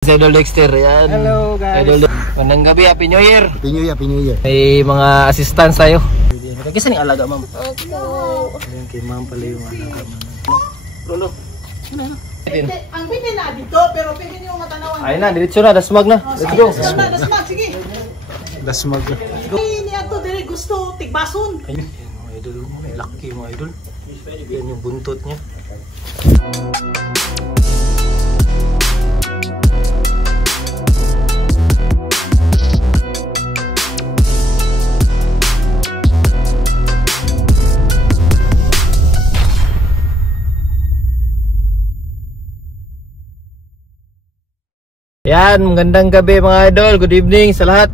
Si Idol Dexter, yan. Hello guys. Magandang gabi, Happy New Year. Happy New Year, Happy New Year. May mga assistants tayo. Kasi ni alaga, ma'am. Opo. Ayun, kay ma'am pala yung alaga, ma'am. Lolo. Ang pwede na dito, pero pwede niyo matanawan. Ayun na, diretso na, dasmag na. Let's go. Dasmag, sige. Dasmag. Ini ato dire gusto tigbason. Ayun, mga idol, may laki mga idol. Yan yung buntot niya. Yan, magandang gabi mga idol. Good evening sa lahat.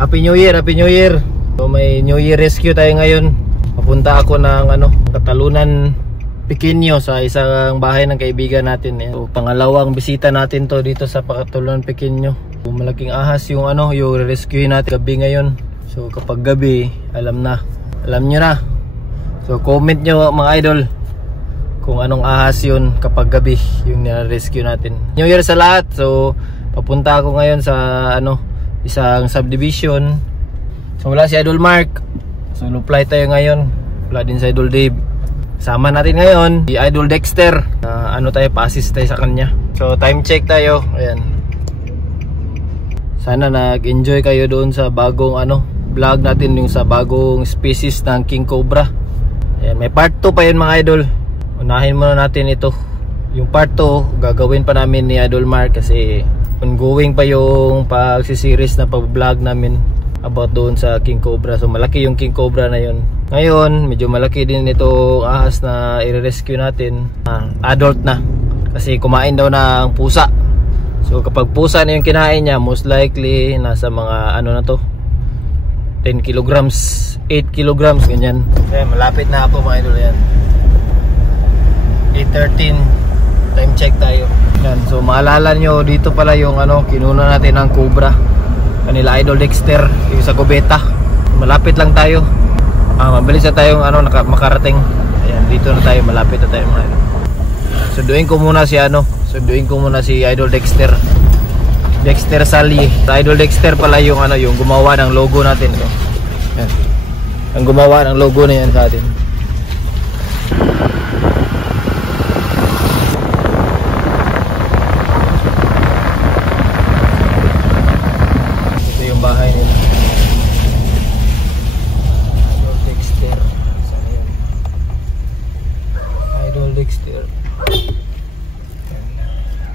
Happy New Year, Happy New Year. So may New Year rescue tayo ngayon. Papunta ako ng Katalunan Pequeño sa isang bahay ng kaibigan natin. So, pangalawang bisita natin to dito sa Katalunan Pequeño. So, malaking ahas yung yung rescue natin gabi ngayon. So kapag gabi, alam nyo na. So comment nyo mga idol kung anong ahas yun kapag gabi yung rescue natin. New Year sa lahat. So papunta ako ngayon sa isang subdivision. So wala si Idol Mark. So fly tayo ngayon. Wala din si Idol Dave. Sama natin ngayon si Idol Dexter. Pa-assist tayo sa kanya. So time check tayo. Ayan. Sana nag-enjoy kayo doon sa bagong vlog natin, yung sa bagong species ng King Cobra. Ayan, may part 2 pa yun mga idol. Unahin muna natin ito. Yung part 2 gagawin pa namin ni Idol Mark kasi ongoing pa yung pag-series na pag-vlog namin about doon sa King Cobra. So malaki yung King Cobra na yun. Ngayon medyo malaki din itong ahas na i-rescue natin. Adult na kasi kumain daw ng pusa. So kapag pusa na yung kinain niya, most likely nasa mga 10 kilograms, 8 kilograms, ganyan. Okay, malapit na ako mga idol. Yan 8:13, time check tayo. Yan, so maalala nyo, dito pala yung kinuna natin ng Cobra kanila Idol Dexter, yung sa Cubeta. Malapit lang tayo. Mabilis na tayong makarating. Ayan, dito na tayo, malapit na tayo mga idol. Sunduin ko muna si Idol Dexter. Dexter Sally. Idol Dexter pala yung yung gumawa ng logo natin. Yan. Ang gumawa ng logo na yan sa atin. Ito yung bahay nila. Idol Dexter. Sana yan. Idol Dexter.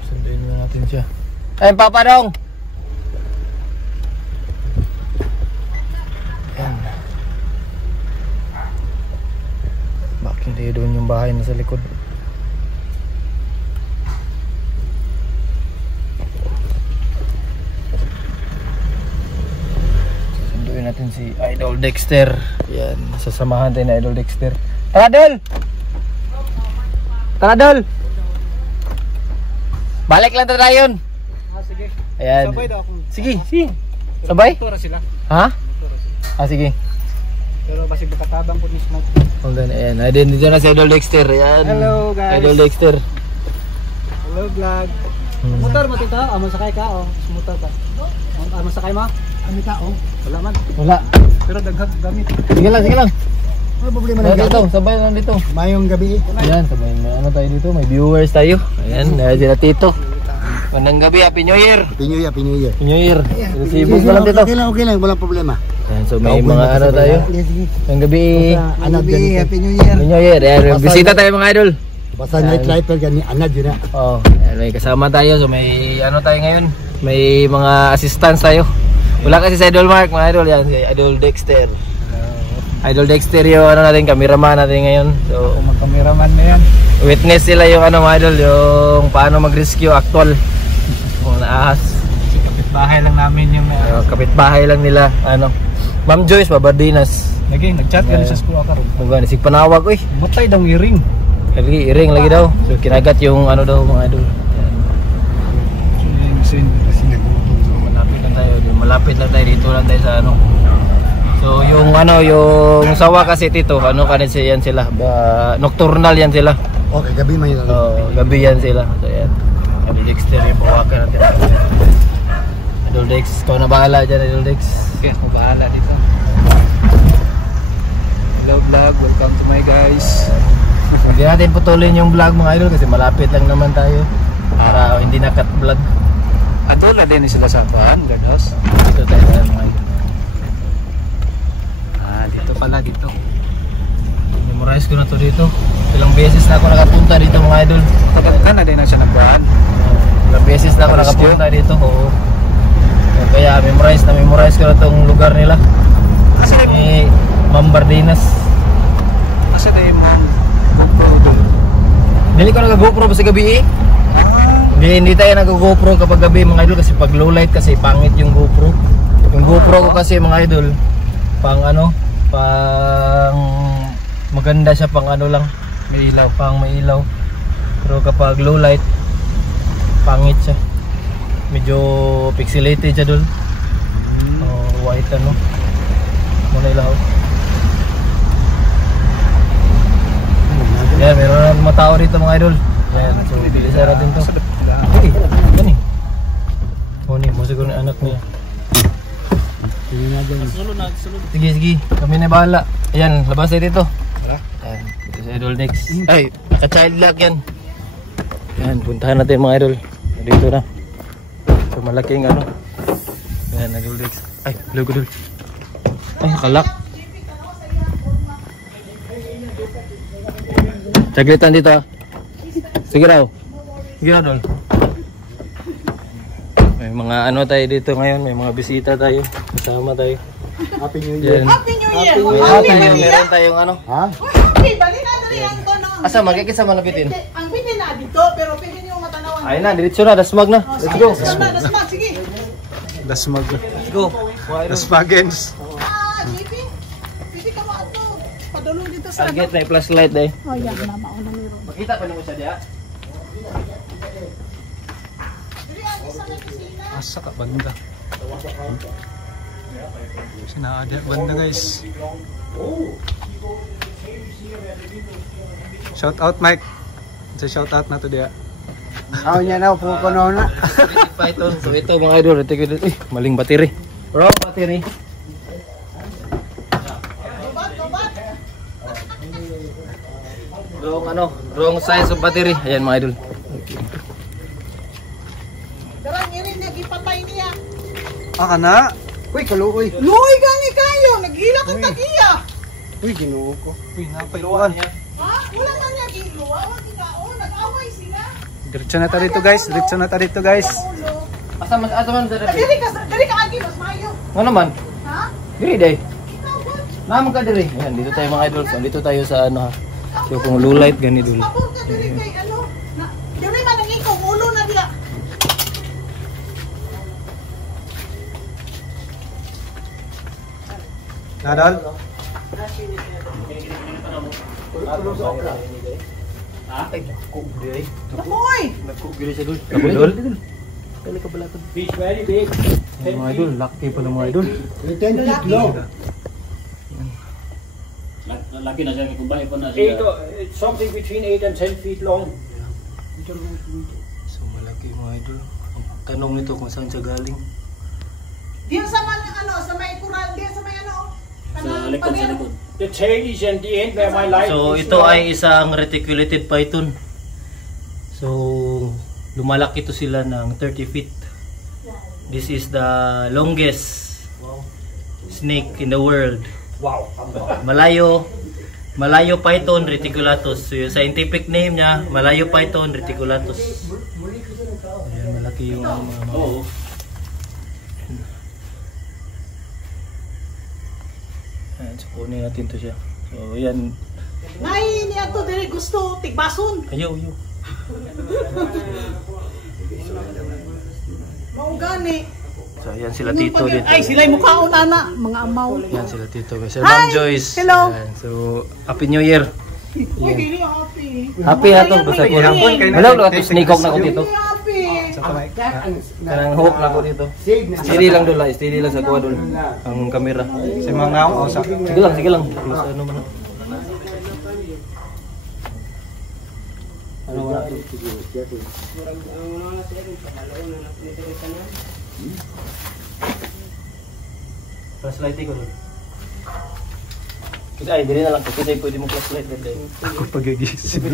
Sunduin na natin siya. Ay, Papa Dong. Ayan. Bakit hindi doon yung bahay na sa likod? Sunduin natin si Idol Dexter. Ayan, sasamahan tayo na Idol Dexter. Tara, Dol! Tara, Dol! Balik lang tayo yun. Sige. Ayan. Sabay daw ako. Sige. Sabay? Motora sila. Ha? Motora sila. Sige. Pero basi bakatabang po ni Smoke. Hold on, ayan. Ayan, dito na si Idol Dexter. Ayan. Hello guys. Idol Dexter. Hello vlog. Motor mo tito? Masakay ka o? Motor ka? Masakay mo? Ano ka o? Wala man. Wala. Pero daghag gamit. Sige lang. Ano problema Ayan, ng dito. Sabay lang dito. Mayong gabi. Ayan, sabay. May tayo dito. May viewers tayo. Ayan, sila tito. Magandang gabi, Happy New Year. Happy New Year, Happy New Year. Happy New Year. Sibog pa lang dito. Okay lang, walang problema. Ayan, so may mga tayo. Magandang gabi. Happy New Year. Happy New Year. Ayan, bisita tayo mga idol. Basta night lifer gani anad yun na. Oo, may kasama tayo. So may tayo ngayon. May mga assistants tayo. Wala kasi si Idol Mark, mga idol. Yan, si Idol Dexter. Idol Dexter yung natin, cameraman natin ngayon. So Mag-cameraman na yan. witness sila yung mga idol, yung paano mag-rescue actual. Mga naahas. Kapitbahay lang namin yung Kapitbahay lang nila. Ma'am Joyce, Babardinas. nag-chat ka sa school ka ron. Nagano sig panawag oy. Matay daw iring. Lagi iring lagi daw. So kinagat yung daw mga idol. Malapit lang tayo dito lang tayo sa So yung yung sawa kasi dito, kasi yan sila, nocturnal yan sila. Okay, gabi man yun. Gabi yan sila. So yan. Idol Dexter yung pawakan natin. Idol Dex, ikaw na bahala dyan Idol Dex. Okay, ako bahala dito. Hello vlog, welcome to my guys. Hindi natin putulin yung vlog mga idol kasi malapit lang naman tayo. Para hindi na cut vlog. Adol na din sila sa paan, guardhouse. Dito tayo mga idol. Dito pala, dito. Memorize ko na to dito. Ilang beses na ako nakapunta dito mga idol. Kapag na din na siya nagpaan. Ilang beses na ako nakapunta dito. Oo. Kaya memorize ko na tong lugar nila. Kasi Mambardinas. Kasi tayo mong GoPro doon. Hindi ko nag-GoPro sa gabi eh. Hindi tayo nag-GoPro kapag gabi mga idol kasi pag low light kasi pangit yung GoPro. Yung GoPro ko kasi mga idol pang maganda siya pang lang, May ilaw. pang may ilaw. Pero kapag low light pangit siya. Medyo pixelated siya dul. White muna ilaw. Yan, meron na mga tao dito mga idol. Yan, so bilisan natin to. Hey, gani. Ni, mo siguro ni anak niya. Sige, kami na bahala. Ayan, labas tayo dito. Ayan, ito si Idol Dex. Ay, naka-child lock yan. Ayan, puntahan natin mga idol. Dito na. So malaking Ayan, Idol Dex. Ay, hello Idol. Ay, nakalak. Saglitan dito. Sige raw. Sige raw, Dol. May mga tayo dito ngayon, may mga bisita tayo. Kasama tayo. Happy New Year. Happy New Year! Happy New Year. Meron tayong Ha? Happy! Bali na dali ang tono. Asa magkikisa man napitin? Ang bitin na dito, pero pwede niyo matanawan. Ay na, diretso na, dasmag na. Let's go. Dasmag, sige. Dasmag. Let's go. Dasmagens. JP. Pwede ka mo ato. Padulong dito sa Target na flashlight dai. Oh, yan na mauna ni Ron. Makita pa nimo siya diha. Dili ang isa na pisina. Asa ka banda. Sinaada banda guys. Shout out Mike. Sa shout out na to dia. Ako niya na, pupuno na. Python. So ito mga idol, ito ko dito. Maling battery. Wrong battery. Wrong size of battery. Ayan mga idol. Darang irin niya gipatay niya. Kana. Uy, kaluoy. Luoy gani kayo, naghila kang tagiya. Uy, ginuo ko. Uy, napailuan. Ha? Wala man niya giluwa, wag gikaon, nag-away sila. Diretso na ta dito guys. Diretso na ta dito guys. Ulo. Asa man sa Dili ka agi mas mayo. Ano naman? Ha? Diri day. Ikaw ba? Naman ka diri. Ayan, dito tayo mga idol. So dito tayo sa ha. So kung low light gani dul. Pabor ka dili kay na. Dili man ang ikaw ulo na diya. Nadal. Nakoy. Nagkugiri siya dul. Dul. Kali ka balatod. Fish very big. Mga idol, laki pa ng mga idol. 10 feet long. Laki na siya, may kumbay po na siya. It's something between 8 and 10 feet long. So malaki mga idol. Ang tanong nito kung saan siya galing. Diyan sa man sa may kural, diyan sa may Sa likod, sa likod. The tail is in the end where my life So is ito long. ay isang reticulated python. So lumalaki ito sila ng 30 feet. This is the longest snake in the world. Wow. Malayo python reticulatus. So yung scientific name niya, Malayo python reticulatus. Ayan, malaki yung Oo. Ayan, so kunin natin to siya. So yan. Nay niya to dili gusto tigbason. Ayaw. Mao gani. So ayan sila tito dito. Ay sila'y mukhaon ana, mga amaw. Yan sila tito. Sir Ma'am Joyce. Hello. Ayan, so Happy New Year. Uy, dili happy. Happy ato basta ko. Hello, ato snake hawk na ko dito. Happy. Kanang hawk na ko dito. Steady lang dula, steady lang sa kuha dul. Ang kamera. Si Mangaw o sa Sige lang. Mas ano man. Ano wala to? Flashlight ko doon. Ay, dili na lang ko. Kasi pwede mo flashlight din. Ako pagigising.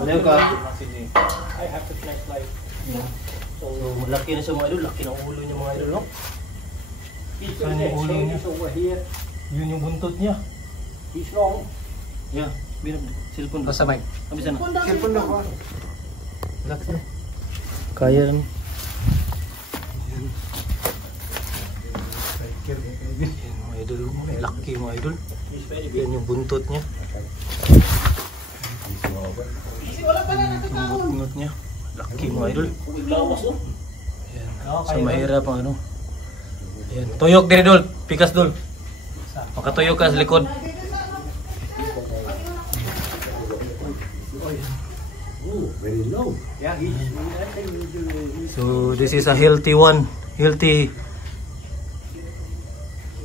Ano ka? I have the flashlight. So, laki na siya mga idol. Laki ng ulo niya mga idol, no? He's Saan yung ulo niya? over here. Yun yung buntot niya. He's long. Yeah. Binab. Cellphone. Basta mic. Sabi sana. Cellphone na ko. Relax na. Kaya naman. Yan mga idol. Laki mga idol. Yan yung buntot niya. Yung buntot niya. Laki mga idol. Yan. So mahirap ang ano. Yan. Tuyok diri dol. Pikas dol. Makatuyok ka sa likod. Very low. Yeah, he's. So this is a healthy one. Healthy.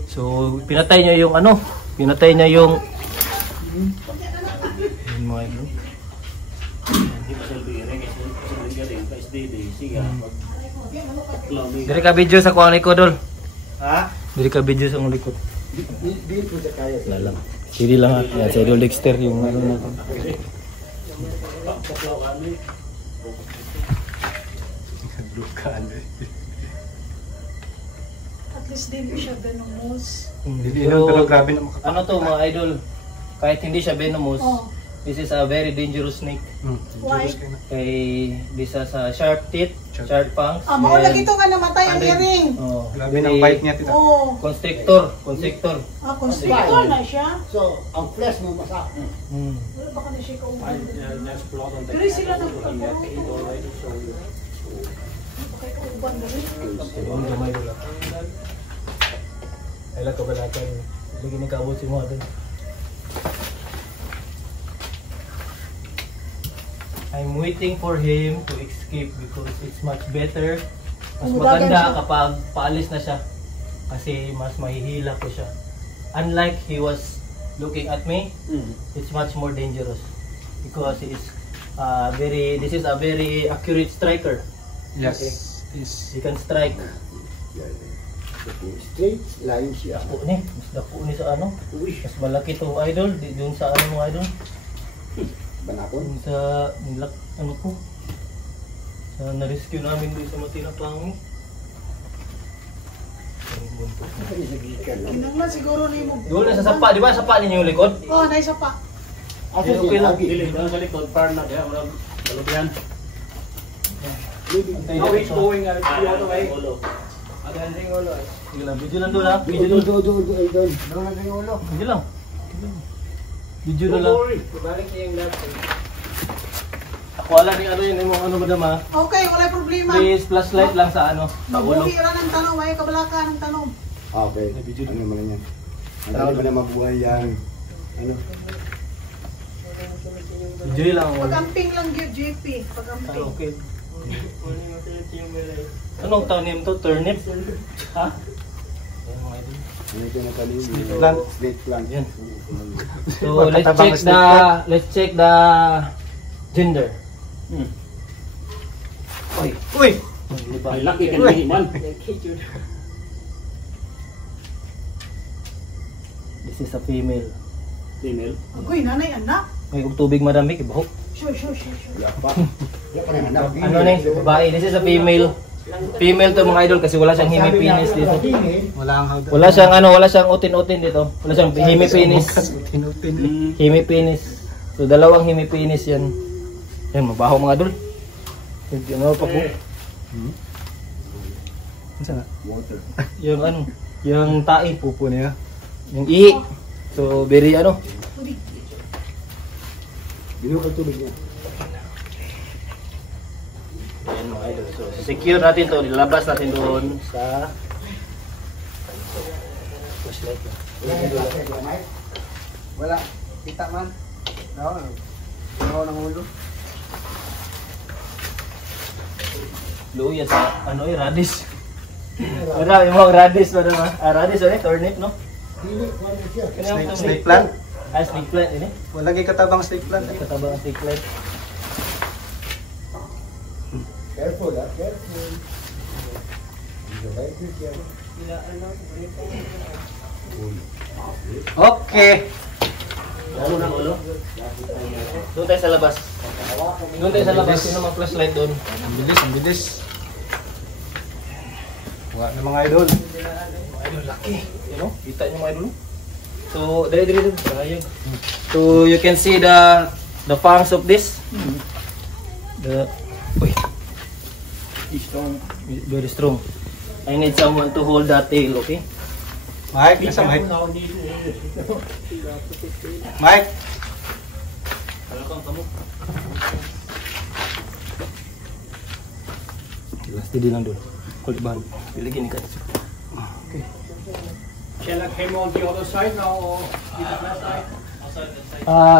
So pinatay niya yung ano? Pinatay niya yung yun mga idol. Diri ka video sa kuang likod dol. Ha? Diri ka video sa kuang likod. Di po sa kaya. Lalang. Siri lang ha. Yan, sa Idol Dexter yung ano natin. At least di mo siya venomous. Pero grabe na Ano to mga idol? Kahit hindi siya venomous, Oh. this is a very dangerous snake. Why? Kay bisa sa sharp teeth, sharp fangs. Mao lagi to nga namatay ang Hundred- hearing. Oh, Grabe ng bite niya tita. Oh. Constrictor, constrictor. Constrictor na siya. So, ang flesh mo masak. Hmm. Wala baka na siya kauban. There's blood on the Pero sila in that nagpapuro. cave already, so Baka kauban na rin. Yung gamay dula. Ay lang kabalatan. Lagi ni kaabot si mo dun. I'm waiting for him to escape because it's much better. Mas Umudagan maganda siya. kapag paalis na siya. Kasi mas mahihila ko siya. Unlike he was looking at me, it's much more dangerous. Because he is this is a very accurate striker. Yes. Okay. Yes. He can strike. Straight line siya. Dako ni, mas dako ni sa ano? Mas malaki to idol, di dun sa ano mga idol. Banakon. Dun sa nilak ano ko. Sa na-rescue namin doon sa Matinapang. Ang buntot. Kinanglan siguro ni mo. Doon na sa sapa, di ba? Sapa ninyo yung likod? Oh, naisa pa. Ako Okay siya lang. lagi. Dili, doon sa likod, par na kaya walang kalubyan. now he's going the other way. Sige lang, video lang doon ha. Video doon. Doon. Doon na yung ulo. Video lang. Video na Don't lang. worry, balik niya yung laptop. Ako wala ni ano yun, yung ano madam ha. Okay, wala problema. Please, flashlight lang sa ano. Sa ulo. Mabuhi ra ng tanong, may kabalaka ng tanong. Okay. Ano naman yan? Ano ba na mabuhay yan? Ano? Video lang. Pagamping lang yun, JP. Pagamping. Okay. Anong tanim to? Turnip? Ha? Ayan mga idol. Ano ito na talim? plant. Split plant. Yan. So let's check the gender. Uy. Uy! Ay, laki ka na man. This is a female. Female. Agoy, nanay, anak. May tubig madami kibahok. Sure. Wala pa. Wala pa rin anak. Ano ni? Babae. This is a female. Female to mga idol kasi wala siyang hemipenis dito. Wala ang hawda. Wala siyang ano, wala siyang utin-utin dito. Wala siyang hemipenis. Tinutin. Hemipenis. So dalawang hemipenis yan. Yan, mabaho mga idol. Ano pa po? Saan? Water. Yung ano, yung tae. Pupo niya. Yung ihi. So very ano. Binuha ka tubig niya. Ayan mga idol. So secure natin to. Nilabas natin doon sa flashlight. Wala. Kita man. No. Binuha ng ulo. Luya sa ano eh, radish. Wala, yung mga radish pa naman. Radish, turnip, no? Snake plant? Ay, stick plant ini. Wala gay katabang stick plant. Katabang ang stick plant. Careful, careful. Okay. Ano na ulo? Doon tayo sa labas. Doon tayo sa labas. Sino mga flashlight doon? Ang bilis, ang bilis. Wala na mga idol. Mga idol, laki. You know? Kita nyo mga idol. So, dali. So, you can see the fangs of this. Uy. Very strong. I need someone to hold that tail, okay? Mike, nasa Mike? Mike? Steady lang doon. Hold the band. Piligin ka. Okay. Shall I come on the other side now or the left side?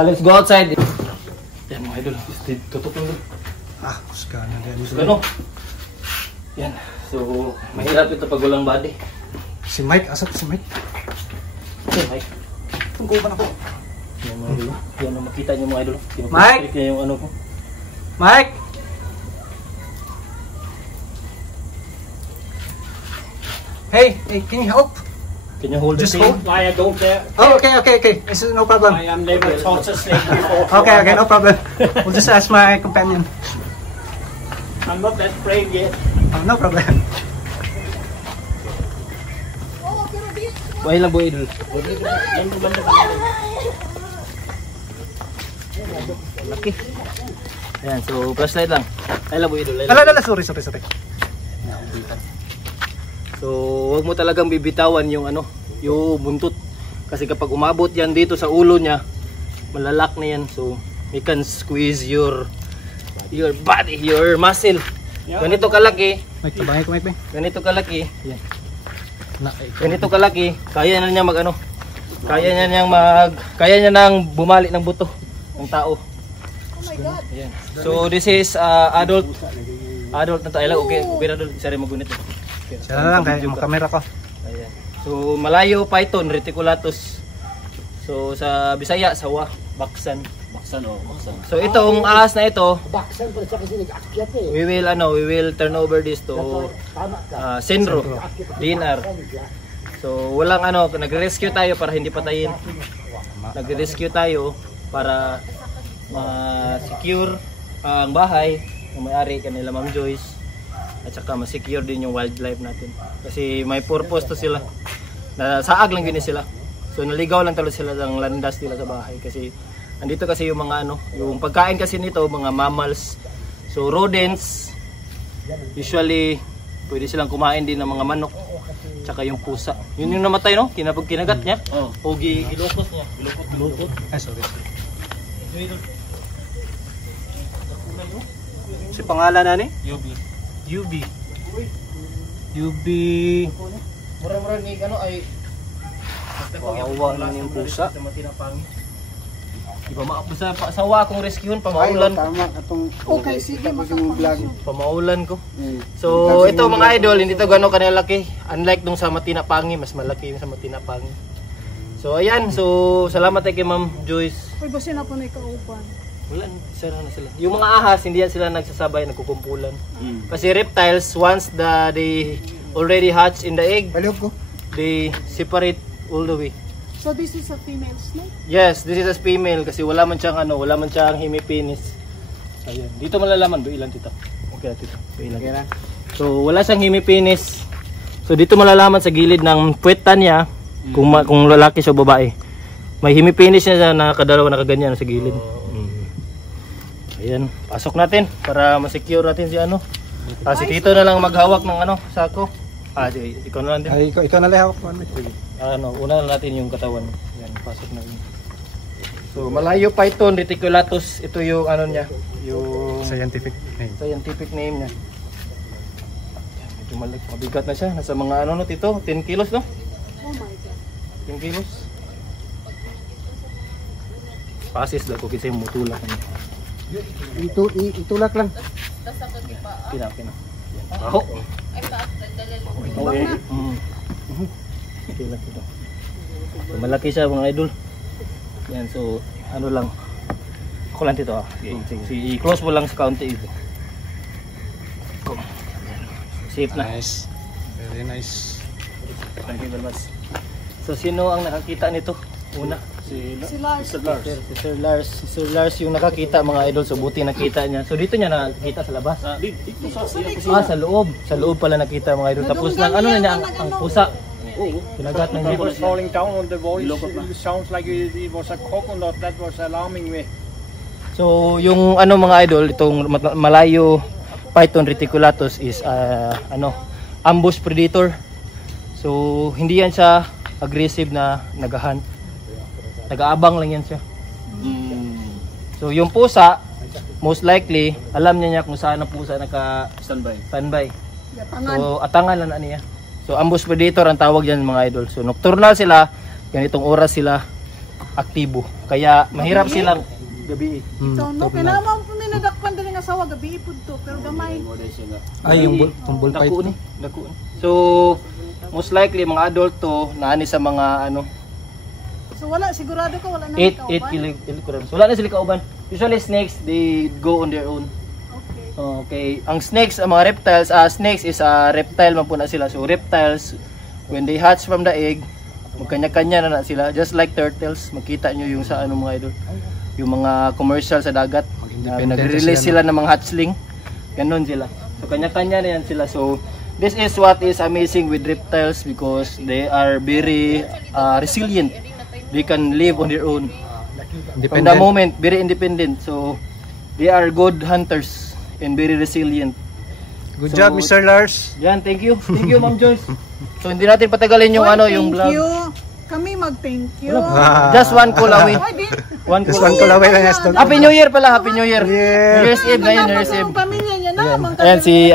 Let's go outside. Yan mga idol. Tutok lang doon. Kusga na din. Ano? Yan. So, mahirap ito pag walang body. Si Mike, asap si Mike. Okay, Mike. Tungkol ba na ko? Yan mga idol. Yan ang makita niyo mga idol. Mike! Niya yung ano ko. Mike! Hey, can you help? Can you hold Just the tail? hold. I don't care. Oh, okay. It's no problem. I am never taught a snake before. Okay, no problem. We'll just ask my companion. I'm not that brave yet. Oh, no problem. Buhay lang po idol. Laki. Ayan, so flashlight lang. Ay lang po idol. Lala, sorry. So, huwag mo talagang bibitawan yung ano, yung buntot. Kasi kapag umabot yan dito sa ulo niya, malalak na yan. So, you can squeeze your body, your muscle. Ganito kalaki. Mike, tabangay ko, Mike. Ganito kalaki. Yan. Ganito kalaki, kaya na niya mag-ano. Kaya niya nang bumali ng buto ng tao. Oh my God. Yan. So, this is adult na tayo. Okay, pero doon isa rin magunit. Siya na lang, kaya yung camera ko. Ayan. So, Malayo python reticulatus. So, sa Bisaya, sawa, baksan. Baksan o, baksan. So, itong ahas na ito, we will turn over this to Senro, DNR. So, walang nagre-rescue tayo para hindi patayin. Nagre-rescue tayo para secure ang bahay ng may-ari kanila Ma'am Joyce. At saka ma-secure din yung wildlife natin. Kasi may purpose to sila. Saag lang gini sila. So naligaw lang talaga sila ng landas nila sa bahay. Kasi andito kasi yung mga yung pagkain kasi nito, mga mammals. So rodents, usually pwede silang kumain din ng mga manok. Tsaka yung pusa. Yun yung namatay, no? Kinagat niya. O gilukot niya. Gilukot. Ay, sorry. Si pangalan na ni? UB. Mura-mura ni ay Kawawa na yung pusa. Iba sa sawa akong rescueon pamaulan. Okay, sige, Pamaulan ko. So ito mga idol, hindi to gano'ng kanilaki. Unlike nung sa Matinapangi, mas malaki yung sa Matinapangi. So ayan, so salamat kay Ma'am Joyce. Uy, basta na po na ikaupan. Wala, sira na sila. Yung mga ahas, hindi yan sila nagsasabay, nagkukumpulan. Kasi reptiles, once they already hatch in the egg, they separate all the way. So this is a female snake? Yes, this is a female kasi wala man siyang hemipenis. Ayan. Dito malalaman do ilan tita. Okay, tita. Ilan. So wala siyang hemipenis. So dito malalaman sa gilid ng puwetan niya kung lalaki siya o babae. May hemipenis niya na nakadalawa nakaganyan sa gilid. Ayan, pasok natin para ma-secure natin si si Tito na lang maghawak ng sako. Ikaw na lang din. Ay, ikaw na lang hawak mo. Una na natin yung katawan. Yan, pasok na yun. So, Malayo python reticulatus, ito yung niya, yung Scientific name niya. Medyo mabigat na siya, nasa mga Tito, 10 kilos no? Oh my God. 10 kilos. Pasis lang ko kasi mutulak niya. Itulak lang. Pina. Aho. Okay. Itulak ito. So, malaki siya mga idol. Yan, so ano lang. Ako lang dito ah. Okay. I-close mo lang sa county. Safe na. Nice. Very nice. Thank you very much. So sino ang nakakita nito? Una, Si Lars. si Sir Lars. Si Sir Lars yung nakakita mga idol. So buti nakita niya. So dito niya nakita sa labas. Dito sa Sa loob. Sa loob pala nakita mga idol. Tapos nang ano na niya ang pusa. Kinagat ng It jeep. was falling down on the voice. It sounds like it was a coconut that was alarming me. So yung ano mga idol, itong Malayo Python reticulatus is ambush predator. So hindi yan siya aggressive na nagahunt. Nag-aabang lang yan siya. So yung pusa, most likely alam niya kung saan ang pusa naka-standby. So atangan lang na niya. So ambush predator ang tawag yan mga idol. So nocturnal sila, ganitong oras sila aktibo. Kaya mahirap silang gabi. Ito, no, kailangan mo pinadakpan din ng asawa, gabi ipod to, pero gamay. Ay, yung bullfight ni. So most likely mga adult to naani sa mga ano So wala, sigurado ka wala na 8 kilograms. Wala na sila kauban. Usually snakes, they go on their own. Okay. Okay. Ang snakes, ang mga reptiles, snakes is reptile man po na sila. So reptiles, when they hatch from the egg, magkanya-kanya na sila. Just like turtles, makita nyo yung sa ano mga idol. Yung mga commercial sa dagat. Nagre-release sila ng mga hatchling. Ganon sila. So kanya-kanya na yan sila. So this is what is amazing with reptiles because they are very resilient. They can live on their own. From the moment, very independent. So they are good hunters and very resilient. Good job, Mr. Lars. Yan, thank you. Thank you, Ma'am Joyce. So hindi natin patagalin yung yung vlog. Thank you. Kami mag-thank you. Just one call away. Just one call away lang. Happy New Year pala, Happy New Year. Yeah. New Year's Eve ngayon, New Year's Eve. Ang pamilya niya na. Ayan si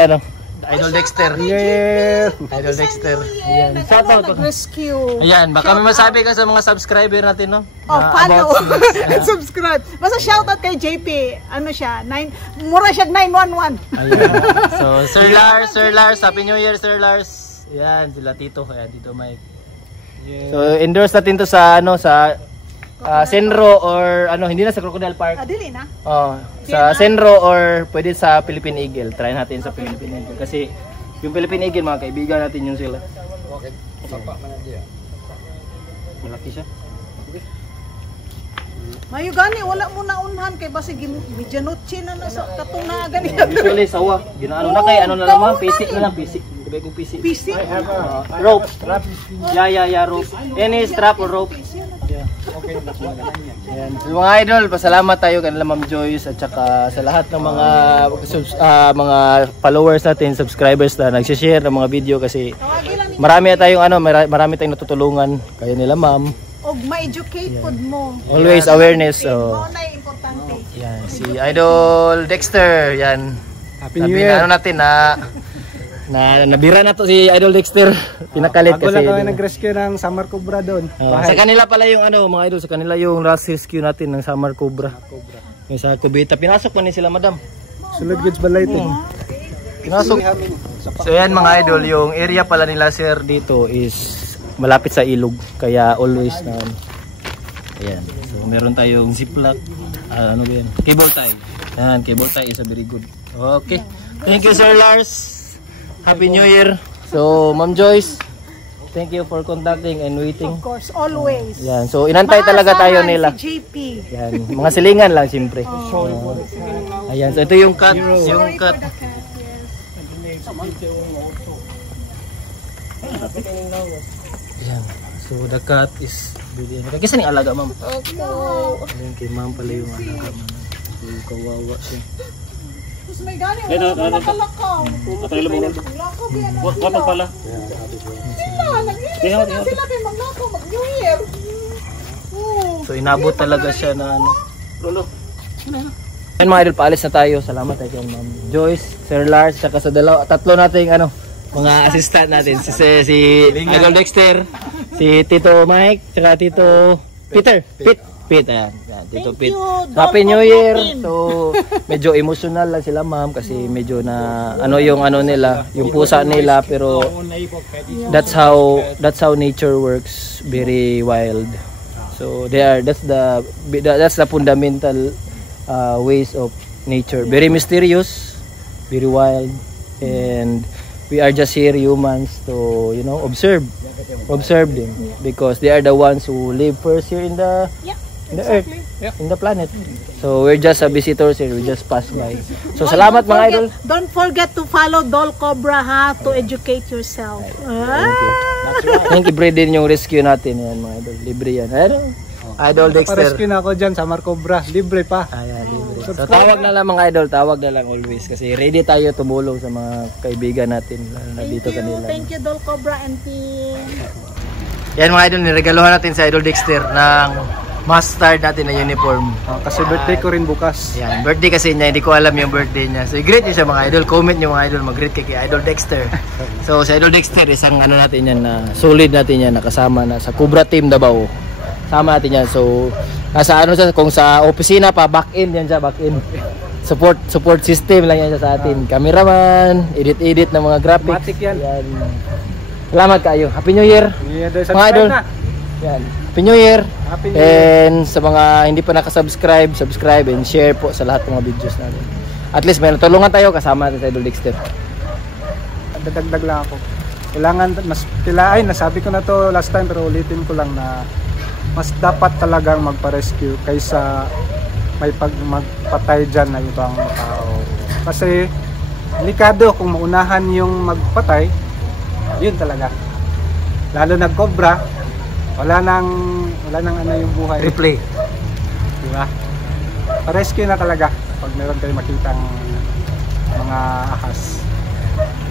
Idol Dexter. Yeah. Idol Dexter. Ayan. Shout out. Rescue. Ayan, baka may masabi ka sa mga subscriber natin, no? Oh, follow. Subscribe. Basta shoutout kay JP. Ano siya? Mura siya 911. Ayan. So, Sir Lars, Happy New Year, Sir Lars. Ayan, sila Tito. Ayan, Tito Mike. So, endorse natin to sa, sa Senro or hindi na sa Crocodile Park. Dili na. Oh, sa Senro or pwede sa Philippine Eagle. Try natin sa Philippine Eagle kasi yung Philippine Eagle mga kaibigan natin yun sila. Okay. Malaki siya. Mayo gani wala mo na unhan kay basi medianoche na sa katunagan Usually sawa. Ginaano na kay ano na naman, pisik na lang, pisik. Diba kung pisik? Pisik? Rope. Yeah, rope. Any strap or rope. Yeah. Okay. Ayan. So, mga idol, pasalamat tayo kanila Ma'am Joyce at saka sa lahat ng mga followers natin, subscribers na nag-share ng mga video kasi marami tayong natutulungan kaya nila Ma'am. Og ma-educate pod mo. Always awareness. So, Mao na importante. yan, si Idol Dexter, yan. Happy New Year. Ano natin nabira na to si Idol Dexter. Pinakalit Ako kasi. lang kami nag-rescue ng Summer Cobra doon. Sa kanila pala yung mga idol, sa kanila yung last rescue natin ng Summer Cobra. Yung sa Cubita. Pinasok pa ni sila, madam. Sulod goods balay ito. Pinasok. So yan mga idol, yung area pala nila sir dito is malapit sa ilog. Kaya always na ayan. So meron tayong ziplock. Ano ba yan? Cable tie. Yan, cable tie is a very good. Okay. Thank you Sir Lars. Happy New Year. So Ma'am Joyce, thank you for contacting and waiting. Of course, always. Yan. So inantay talaga tayo nila. Si JP. Yan. Mga silingan lang siyempre. Ayan. So ito yung cut. Yung cut. Ayan. So the cut is kasi ni alaga ma'am. Ayan kay ma'am pala yung alaga ma'am. So kawawa siya. Tapos may gani, wala kalakaw. Patay mo ron. Lakaw ba yan? Wala pala. Sila, nag-iisa na sila kay maglakaw, mag-New Year. So inabot talaga siya na Lolo. Ayan mga idol, paalis na tayo. Salamat tayo kay Ma'am Joyce, Sir Lars, saka sa tatlo nating mga assistant natin. Si Idol Dexter, si Tito Mike, saka Tito Peter. Pete, ayan. Tito Pete. Happy New Year. So medyo emotional lang sila ma'am kasi medyo na yung nila, yung pusa nila pero that's how nature works, very wild. So that's the fundamental ways of nature. Very mysterious, very wild, and we are just here humans to, you know, observe them, because they are the ones who live first here in the earth, in the planet. So we're just visitors here, we just pass by. So salamat mga idol. Don't forget to follow Dol Cobra ha, to educate yourself. Thank you, din yung rescue natin yan mga idol. Libre yan. Idol Dexter. Pa-rescue na ako dyan sa Marcobra. Libre pa. Ayan, libre. So tawag na lang mga idol, tawag na lang always. Kasi ready tayo tumulong sa mga kaibigan natin na dito kanila. Thank you Dol Cobra and team. Yan mga idol, niregaluhan natin sa Idol Dexter ng mustard natin na uniform. Kasi birthday ko rin bukas. Yan, birthday kasi niya, hindi ko alam yung birthday niya. So i-greet niyo siya mga idol, comment niyo mga idol, mag-greet kay Idol Dexter. So sa Idol Dexter, isang ano natin yan na solid natin yan, nakasama na sa Cobra Team Davao. Sama natin yan. So nasa ano siya, kung sa opisina pa, back-end yan siya, back-end. Support system lang yan siya sa atin. Cameraman, edit ng mga graphics. Matic yan. Salamat kayo. Happy New Year. Mga idol. Yan. Happy New Year. Happy New Year. And sa mga hindi pa nakasubscribe, subscribe and share po sa lahat ng mga videos natin. At least may natulungan tayo kasama natin sa Idol Dexter. Dadagdag lang ako. Kailangan mas nasabi ko na to last time pero ulitin ko lang na mas dapat talagang magpa-rescue kaysa may magpatay dyan na ibang tao. Kasi delikado kung maunahan yung magpatay, yun talaga. Lalo na cobra, wala nang ano yung buhay. Replay. Diba? Pa-rescue na talaga pag meron kayo makitang mga ahas.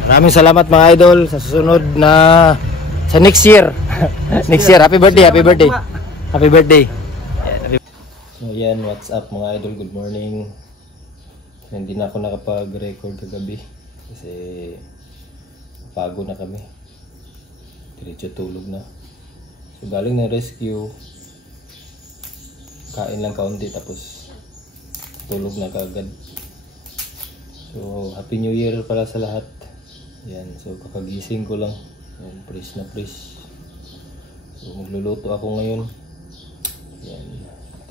Maraming salamat mga idol sa susunod na sa next year. Next year. Happy birthday, happy birthday. Happy birthday. So yan, what's up mga idol? Good morning. Hindi na ako nakapag-record kagabi kasi pagod na kami. Diretso tulog na. So galing na rescue, kain lang kaunti tapos tulog na kaagad. So happy new year pala sa lahat. Yan, so kakagising ko lang. Yan, fresh na fresh. So magluluto ako ngayon. Yan,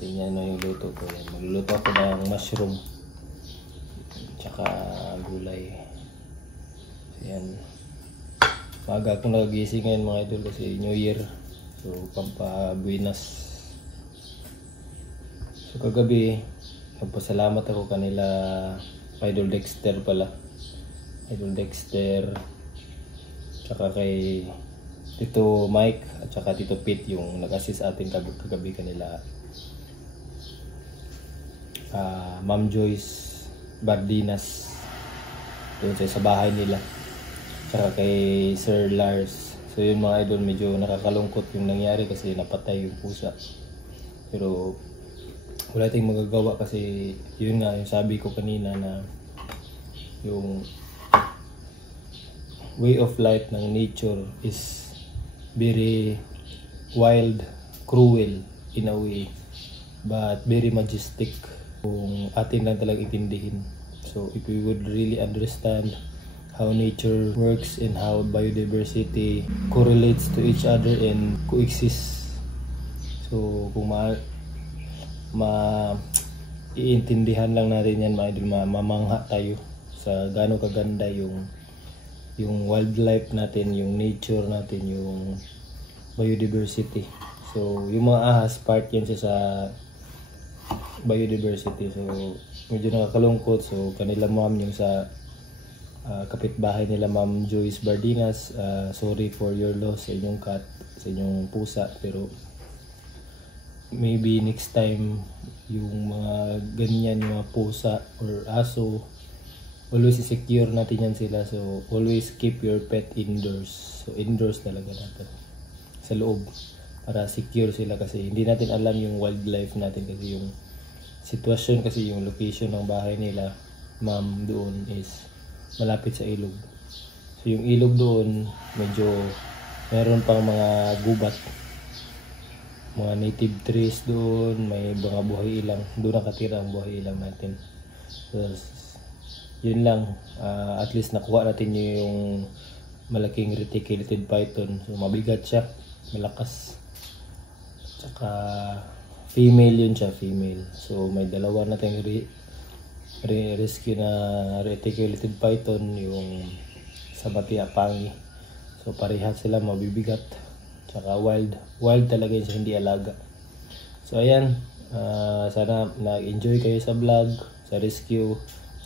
tingnan na yung luto ko. Yan, magluluto ako ng mushroom tsaka gulay. So yan, maaga akong nakagising ngayon mga idol kasi New Year. So pampabuenas. So kagabi nagpasalamat ako kanila Idol Dexter pala. Idol Dexter tsaka kay Tito Mike at saka Tito Pete yung nag-assist atin kagabi kanila. Ma'am Joyce Bardinas doon sa bahay nila. Tsaka kay Sir Lars. So yun mga idol, medyo nakakalungkot yung nangyari kasi napatay yung pusa. Pero wala tayong magagawa kasi yun nga yung sabi ko kanina na yung way of life ng nature is very wild, cruel in a way, but very majestic kung atin lang talagang itindihin. So if we would really understand how nature works and how biodiversity correlates to each other and coexist, so kung iintindihan lang natin yan mga idol, mamangha tayo sa gaano kaganda yung wildlife natin, yung nature natin, yung biodiversity. So yung mga ahas, part yan siya sa biodiversity. So medyo nakakalungkot. So kanila ma'am, yung sa kapitbahay nila Ma'am Joyce Bardinas, sorry for your loss sa inyong cat, sa inyong pusa, pero maybe next time yung mga ganyan, yung mga pusa or aso, always secure natin yan sila. So always keep your pet indoors. So indoors talaga natin sa loob para secure sila kasi hindi natin alam yung wildlife natin kasi yung sitwasyon, kasi yung location ng bahay nila ma'am doon is malapit sa ilog. So yung ilog doon medyo meron pang mga gubat, mga native trees doon, may mga buhay ilang, doon nakatira ang buhay ilang natin. So yun lang, at least nakuha natin yung malaking reticulated python. So mabigat siya, malakas. Saka female yun siya, female. So may dalawa na tayong rescue na reticulated python, yung Sabati Apangi. So parehas sila mabibigat. Saka wild talaga yun, hindi alaga. So ayan, sana nag-enjoy kayo sa vlog, sa rescue.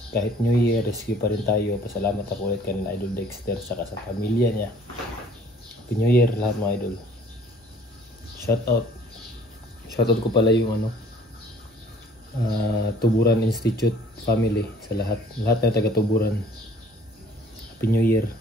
Kahit New Year, rescue pa rin tayo. Pasalamat ako ulit kay Idol Dexter saka sa pamilya niya. Happy New Year lahat mga idol. Shoutout ko pala yung Tuburan Institute family sa lahat na taga Tuburan. Happy New Year.